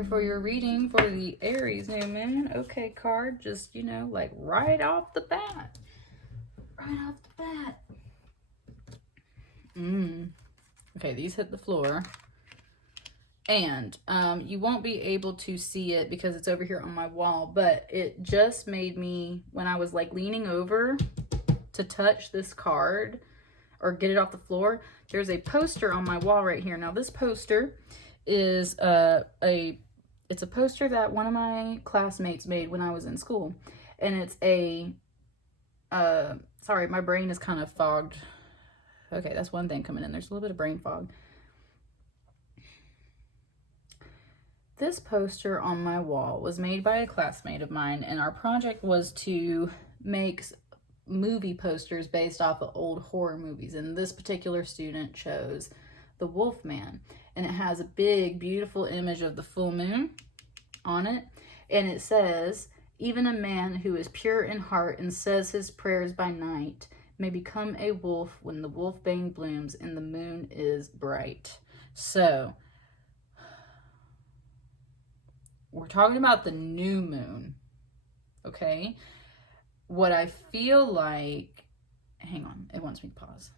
here for your reading for the Aries new moon. Okay, card, just, you know, like right off the bat. Right off the bat. Okay, these hit the floor. And you won't be able to see it because it's over here on my wall, but it just made me, when I was like leaning over to touch this card or get it off the floor, there's a poster on my wall right here. Now this poster is it's a poster that one of my classmates made when I was in school. And it's a, sorry, my brain is kind of fogged. Okay, that's one thing coming in. There's a little bit of brain fog. This poster on my wall was made by a classmate of mine, and our project was to make movie posters based off of old horror movies. And this particular student chose the Wolfman, and it has a big, beautiful image of the full moon on it. And it says, even a man who is pure in heart and says his prayers by night may become a wolf when the wolfbane blooms and the moon is bright. So we're talking about the new moon, okay? What I feel like, hang on, it wants me to pause.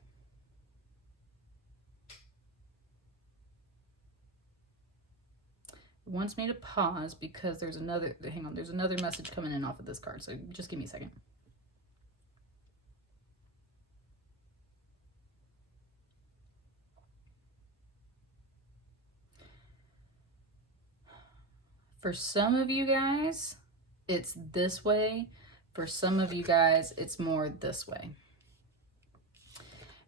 It wants me to pause because there's another, hang on, there's another message coming in off of this card, so just give me a second. For some of you guys, it's this way. For some of you guys, it's more this way.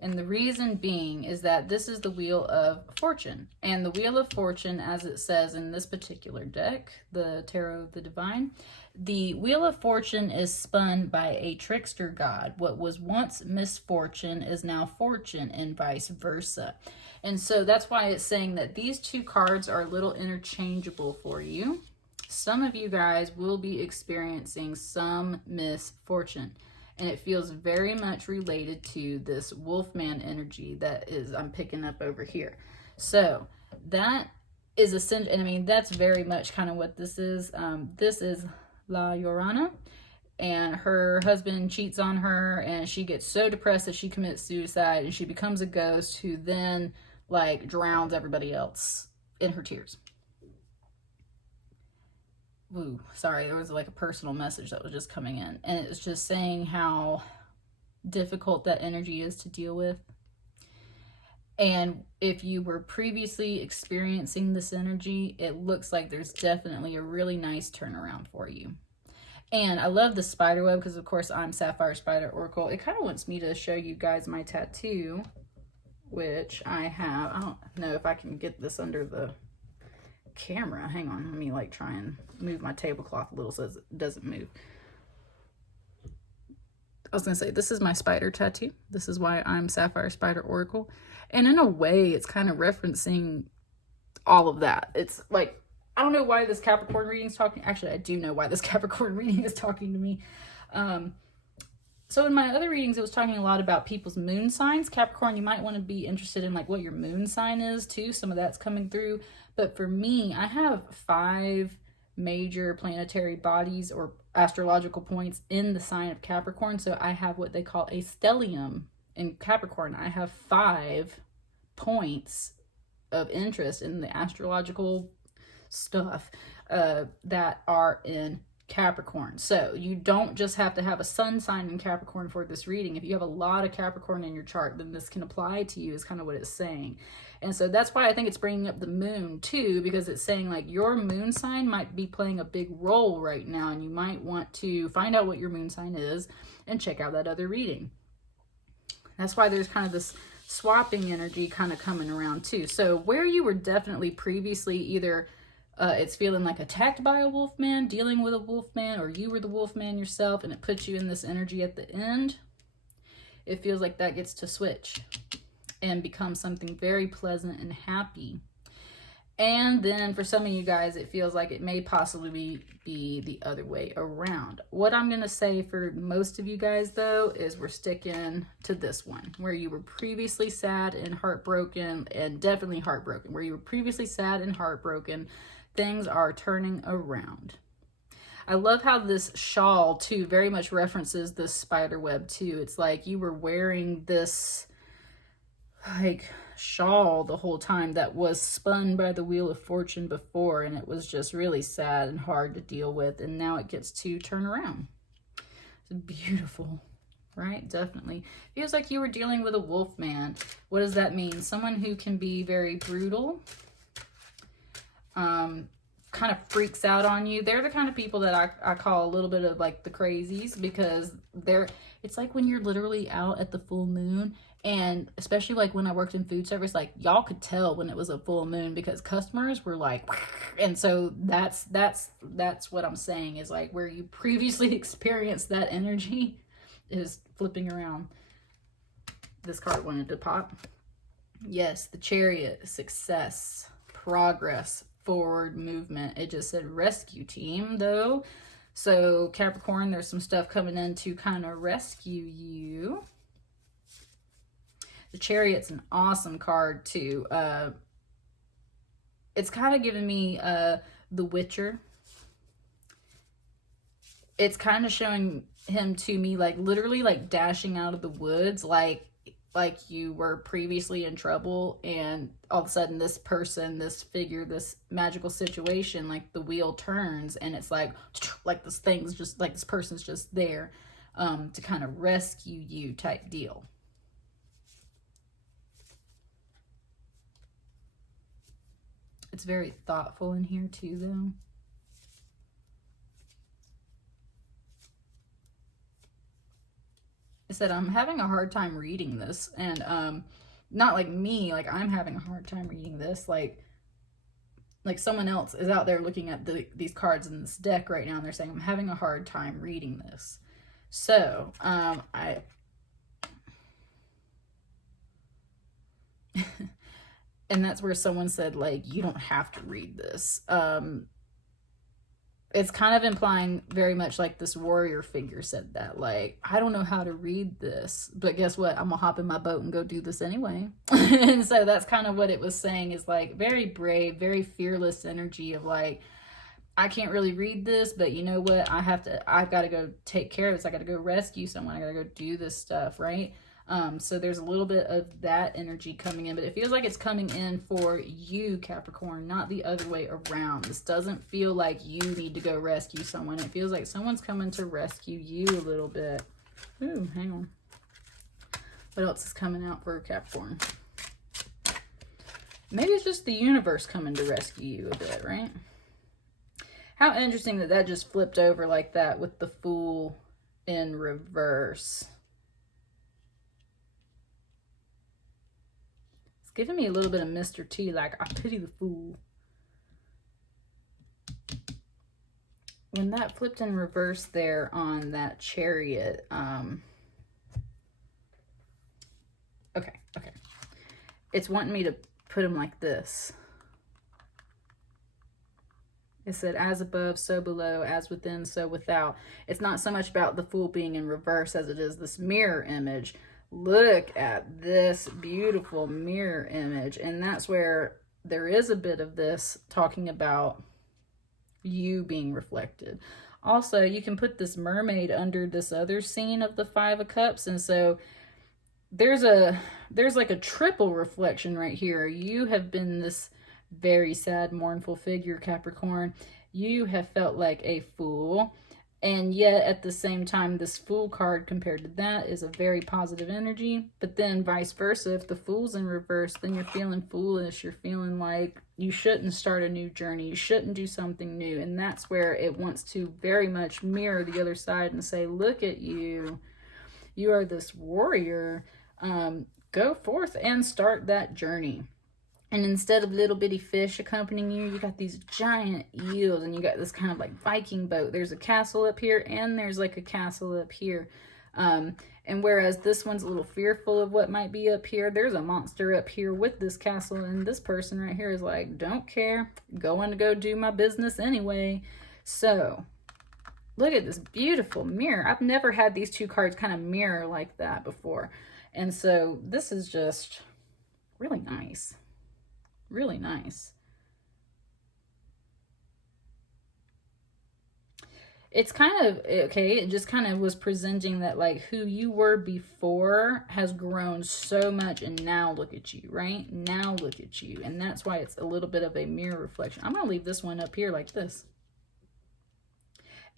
And the reason being is that this is the Wheel of Fortune. And the Wheel of Fortune, as it says in this particular deck, the Tarot of the Divine, the Wheel of Fortune is spun by a trickster god. What was once misfortune is now fortune, and vice versa. And so that's why it's saying that these two cards are a little interchangeable for you. Some of you guys will be experiencing some misfortune, and it feels very much related to this Wolfman energy that is I'm picking up over here. So that is essential, and I mean that's very much kind of what this is. This is La Llorona, and her husband cheats on her, and she gets so depressed that she commits suicide, and she becomes a ghost who then like drowns everybody else in her tears. Ooh, sorry, there was like a personal message that was just coming in, and it's just saying how difficult that energy is to deal with. And if you were previously experiencing this energy, it looks like there's definitely a really nice turnaround for you. And I love the spider web because, of course, I'm Sapphire Spider Oracle. It kind of wants me to show you guys my tattoo, which I have. I don't know if I can get this under the camera. Hang on, let me like try and move my tablecloth a little so it doesn't move. I was gonna say, this is my spider tattoo. This is why I'm Sapphire Spider Oracle. And in a way, it's kind of referencing all of that. It's like, I don't know why this Capricorn reading is talking. Actually, I do know why this Capricorn reading is talking to me. So in my other readings, it was talking a lot about people's moon signs. Capricorn, you might want to be interested in like what your moon sign is too. Some of that's coming through. But for me, I have 5 major planetary bodies or astrological points in the sign of Capricorn. So I have what they call a stellium in Capricorn. I have 5 points of interest in the astrological stuff that are in Capricorn. So you don't just have to have a sun sign in Capricorn for this reading. If you have a lot of Capricorn in your chart, then this can apply to you, is kind of what it's saying. And so that's why I think it's bringing up the moon too, because it's saying like your moon sign might be playing a big role right now, and you might want to find out what your moon sign is and check out that other reading. That's why there's kind of this swapping energy kind of coming around too. So where you were definitely previously either it's feeling like attacked by a wolfman, dealing with a wolfman, or you were the wolfman yourself and it puts you in this energy at the end, it feels like that gets to switch and become something very pleasant and happy. And then for some of you guys, it feels like it may possibly be the other way around. What I'm going to say for most of you guys, though, is we're sticking to this one, where you were previously sad and heartbroken, and definitely heartbroken, where you were previously sad and heartbroken, things are turning around. I love how this shawl too very much references this spider web too. It's like you were wearing this like shawl the whole time that was spun by the Wheel of Fortune before, and it was just really sad and hard to deal with, and now it gets to turn around. It's beautiful, right? Definitely feels like you were dealing with a wolf man. What does that mean? Someone who can be very brutal, kind of freaks out on you. They're the kind of people that I call a little bit of like the crazies, because it's like when you're literally out at the full moon. And especially like when I worked in food service, like y'all could tell when it was a full moon because customers were like, and so that's what I'm saying is like where you previously experienced that energy is flipping around. This card wanted to pop. Yes, the Chariot, success, progress, forward movement. It just said rescue team though. So Capricorn, there's some stuff coming in to kind of rescue you. The Chariot's an awesome card too. It's kind of giving me The Witcher. It's kind of showing him to me like literally like dashing out of the woods, like you were previously in trouble, and all of a sudden this person, this figure, this magical situation, like the wheel turns and it's like this thing's just like this person's just there to kind of rescue you type deal. It's very thoughtful in here too, though. I said, I'm having a hard time reading this. And not like me, like I'm having a hard time reading this. Like someone else is out there looking at these cards in this deck right now, and they're saying, I'm having a hard time reading this. So, and that's where someone said, like, you don't have to read this. It's kind of implying very much like this warrior figure said that, like, I don't know how to read this, but guess what? I'm gonna hop in my boat and go do this anyway. And so that's kind of what it was saying, is like very brave, very fearless energy of like, I can't really read this, but you know what? I've got to go take care of this. I got to go rescue someone. I got to go do this stuff, right? So there's a little bit of that energy coming in, but it feels like it's coming in for you, Capricorn, not the other way around. This doesn't feel like you need to go rescue someone. It feels like someone's coming to rescue you a little bit. Ooh, hang on. What else is coming out for Capricorn? Maybe it's just the universe coming to rescue you a bit, right? How interesting that just flipped over like that with the Fool in reverse. Giving me a little bit of Mr. T, like, I pity the fool. When that flipped in reverse there on that Chariot, okay. It's wanting me to put him like this. It said, as above, so below, as within, so without. It's not so much about the Fool being in reverse as it is this mirror image. Look at this beautiful mirror image. And that's where there is a bit of this talking about you being reflected. Also, you can put this mermaid under this other scene of the Five of Cups. And so there's like a triple reflection right here. You have been this very sad, mournful figure, Capricorn. You have felt like a fool. And yet, at the same time, this Fool card compared to that is a very positive energy. But then vice versa, if the Fool's in reverse, then you're feeling foolish. You're feeling like you shouldn't start a new journey. You shouldn't do something new. And that's where it wants to very much mirror the other side and say, look at you. You are this warrior. Go forth and start that journey. And instead of little bitty fish accompanying you, you got these giant eels, and you got this kind of like Viking boat. There's a castle up here, and there's like a castle up here. And whereas this one's a little fearful of what might be up here, there's a monster up here with this castle, and this person right here is like, don't care, going to go do my business anyway. So look at this beautiful mirror. I've never had these two cards kind of mirror like that before. And so this is just really nice. Really nice. it's kind of, okay, it just kind of was presenting that, like, who you were before has grown so much, and now look at you, right? Now look at you. And that's why it's a little bit of a mirror reflection. I'm going to leave this one up here like this.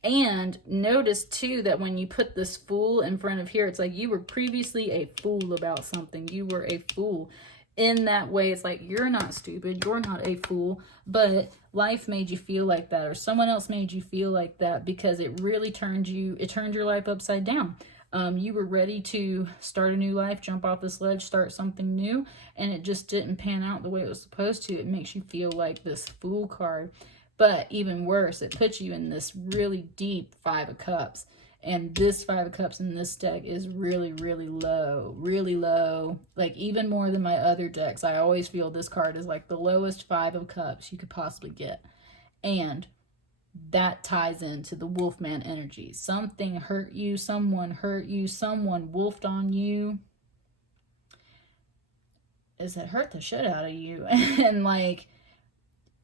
And notice, too, that when you put this Fool in front of here, it's like you were previously a fool about something. You were a fool. In that way, it's like, you're not stupid, you're not a fool, but life made you feel like that, or someone else made you feel like that, because it really turned your life upside down. You were ready to start a new life, jump off this ledge, start something new, and it just didn't pan out the way it was supposed to. It makes you feel like this Fool card. But even worse, it puts you in this really deep Five of Cups. And this Five of Cups in this deck is really, really low. Really low. Like, even more than my other decks. I always feel this card is like the lowest Five of Cups you could possibly get. And that ties into the Wolfman energy. Something hurt you. Someone hurt you. Someone wolfed on you. It hurt the shit out of you. And, like,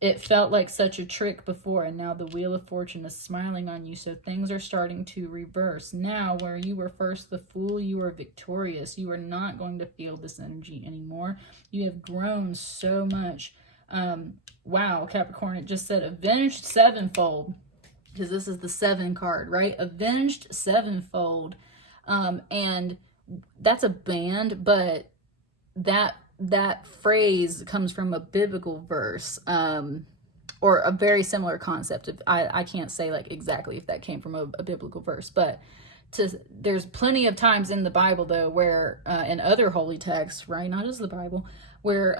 it felt like such a trick before, and now the Wheel of Fortune is smiling on you, so things are starting to reverse. Now, where you were first the Fool, you are victorious. You are not going to feel this energy anymore. You have grown so much. Wow, Capricorn, it just said Avenged Sevenfold, because this is the 7 card, right? Avenged Sevenfold. And that's a band, but that phrase comes from a biblical verse, or a very similar concept. I can't say like exactly if that came from a biblical verse, but there's plenty of times in the Bible, though, where in other holy texts, right, not just the Bible, where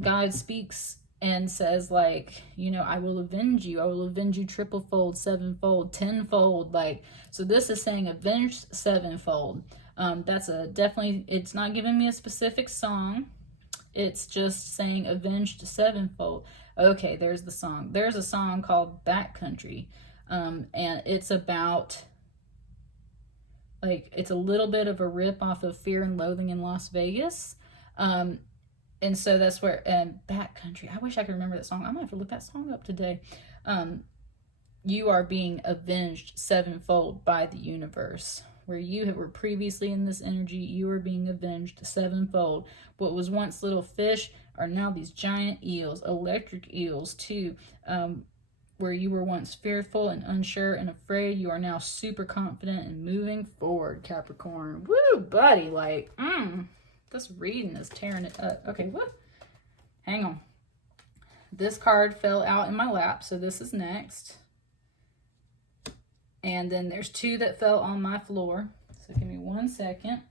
God speaks and says, like, you know, I will avenge you. I will avenge you triplefold, sevenfold, tenfold. Like, so this is saying avenged sevenfold. That's definitely, it's not giving me a specific song. It's just saying Avenged Sevenfold. Okay, there's the song. There's a song called Backcountry. And it's about, like, it's a little bit of a rip off of Fear and Loathing in Las Vegas. And so that's where, Backcountry, I wish I could remember that song. I might have to look that song up today. You are being avenged sevenfold by the universe. Where you were previously in this energy, you are being avenged sevenfold. What was once little fish are now these giant eels, electric eels too. Where you were once fearful and unsure and afraid, you are now super confident and moving forward, Capricorn. Woo, buddy, like, this reading is tearing it up. Okay, what? Hang on. This card fell out in my lap, so this is next. And then there's 2 that fell on my floor. So give me 1 second.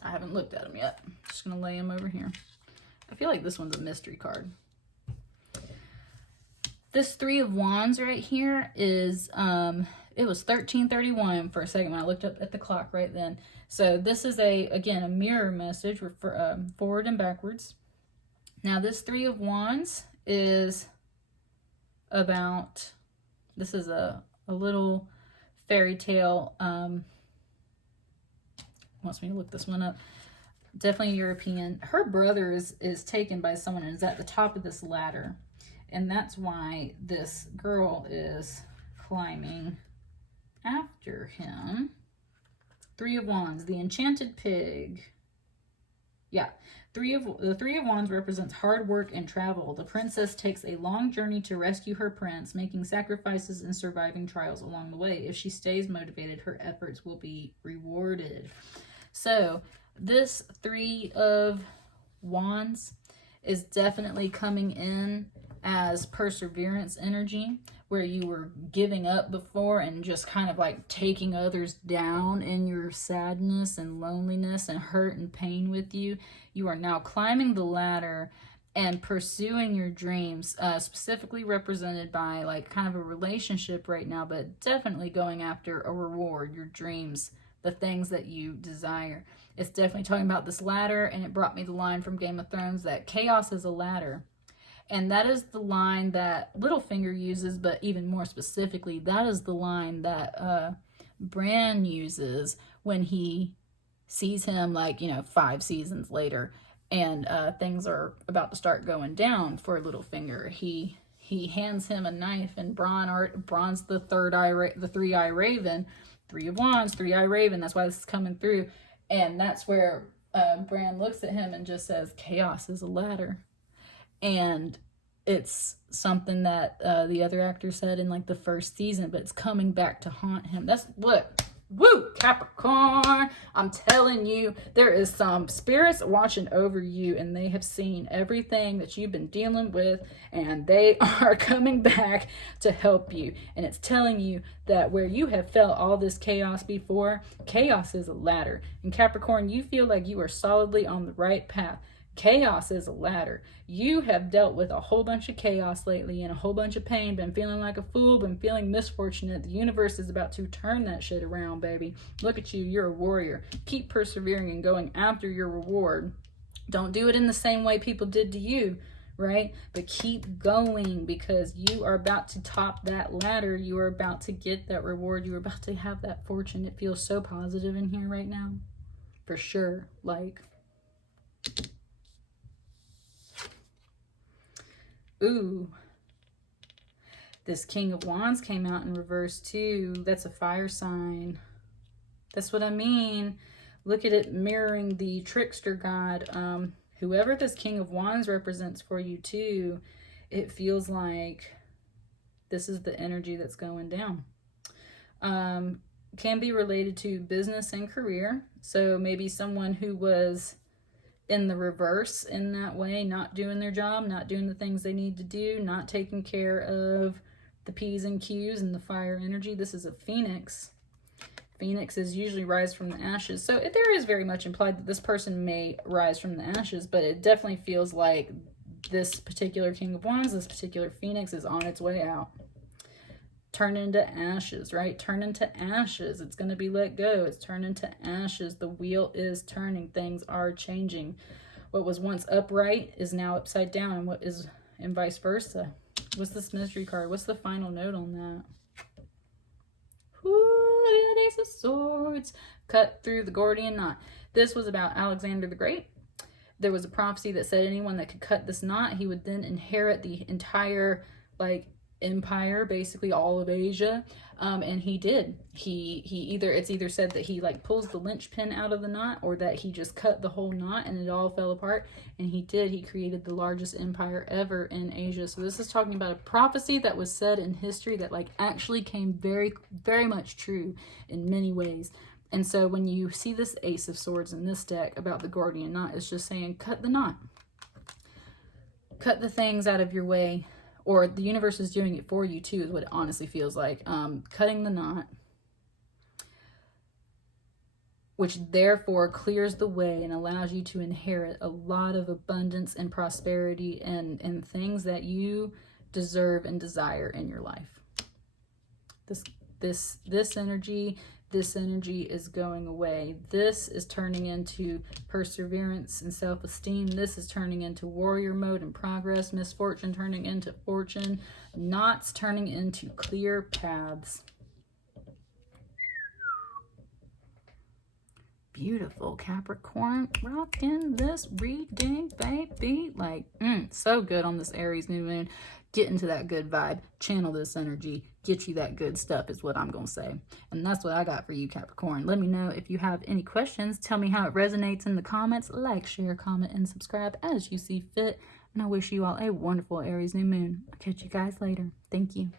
I haven't looked at them yet. Just going to lay them over here. I feel like this one's a mystery card. This 3 of Wands right here is, it was 1331 for a second when I looked up at the clock right then. So this is again, a mirror message for forward and backwards. Now this 3 of Wands is about, this is a little fairy tale. Wants me to look this one up. Definitely European. Her brother is taken by someone and is at the top of this ladder. And that's why this girl is climbing after him. 3 of Wands, the enchanted pig. Yeah, the 3 of Wands represents hard work and travel. The princess takes a long journey to rescue her prince, making sacrifices and surviving trials along the way. If she stays motivated, her efforts will be rewarded. So this 3 of Wands is definitely coming in as perseverance energy, where you were giving up before and just kind of like taking others down in your sadness and loneliness and hurt and pain with you. You are now climbing the ladder and pursuing your dreams, specifically represented by like kind of a relationship right now, but definitely going after a reward, your dreams, the things that you desire. It's definitely talking about this ladder, and it brought me the line from Game of Thrones that chaos is a ladder. And that is the line that Littlefinger uses, but even more specifically, that is the line that Bran uses when he sees him like, 5 seasons later, and things are about to start going down for Littlefinger. He hands him a knife, and Bron's the the 3-eye raven, 3 of Wands, 3-eye raven. That's why this is coming through. And that's where Bran looks at him and just says, chaos is a ladder. And it's something that the other actor said in like the first season, but it's coming back to haunt him. That's what, woo, Capricorn, I'm telling you, there is some spirits watching over you, and they have seen everything that you've been dealing with, and they are coming back to help you. And it's telling you that where you have felt all this chaos before, chaos is a ladder. And Capricorn, you feel like you are solidly on the right path. Chaos is a ladder. You have dealt with a whole bunch of chaos lately and a whole bunch of pain, been feeling like a fool, been feeling misfortunate. The universe is about to turn that shit around, baby. Look at you. You're a warrior. Keep persevering and going after your reward. Don't do it in the same way people did to you, right? But keep going, because you are about to top that ladder. You are about to get that reward. You are about to have that fortune. It feels so positive in here right now. For sure. Like... Ooh, this King of Wands came out in reverse too. That's a fire sign. That's what I mean. Look at it mirroring the trickster god. Whoever this King of Wands represents for you too, it feels like this is the energy that's going down. Can be related to business and career. So maybe someone who was in the reverse in that way, not doing their job, not doing the things they need to do, not taking care of the P's and Q's and the fire energy. This is a phoenix. Phoenixes usually rise from the ashes. So there is very much implied that this person may rise from the ashes, but it definitely feels like this particular King of Wands, this particular phoenix is on its way out. Turn into ashes, right? Turn into ashes. It's going to be let go. It's turned into ashes. The wheel is turning. Things are changing. What was once upright is now upside down, and vice versa. What's this mystery card? What's the final note on that? Ooh, the Ace of Swords. Cut through the Gordian knot. This was about Alexander the Great. There was a prophecy that said anyone that could cut this knot, he would then inherit the entire, empire, basically all of Asia. And he did. It's either said that he pulls the linchpin out of the knot, or that he just cut the whole knot and it all fell apart. And he created the largest empire ever in Asia. So this is talking about a prophecy that was said in history that actually came very, very much true in many ways. And so when you see this Ace of Swords in this deck about the Gordian knot, it's just saying cut the knot. Cut the things out of your way. Or the universe is doing it for you too, is what it honestly feels like. Cutting the knot, which therefore clears the way and allows you to inherit a lot of abundance and prosperity and things that you deserve and desire in your life. This energy is going away. This is turning into perseverance and self-esteem. This is turning into warrior mode and progress. Misfortune turning into fortune. Knots turning into clear paths. Beautiful, Capricorn. Rocking this reading, baby. So good on this Aries new moon. Get into that good vibe. Channel this energy. Get you that good stuff is what I'm going to say. And that's what I got for you, Capricorn. Let me know if you have any questions. Tell me how it resonates in the comments. Like, share, comment, and subscribe as you see fit. And I wish you all a wonderful Aries new moon. I'll catch you guys later. Thank you.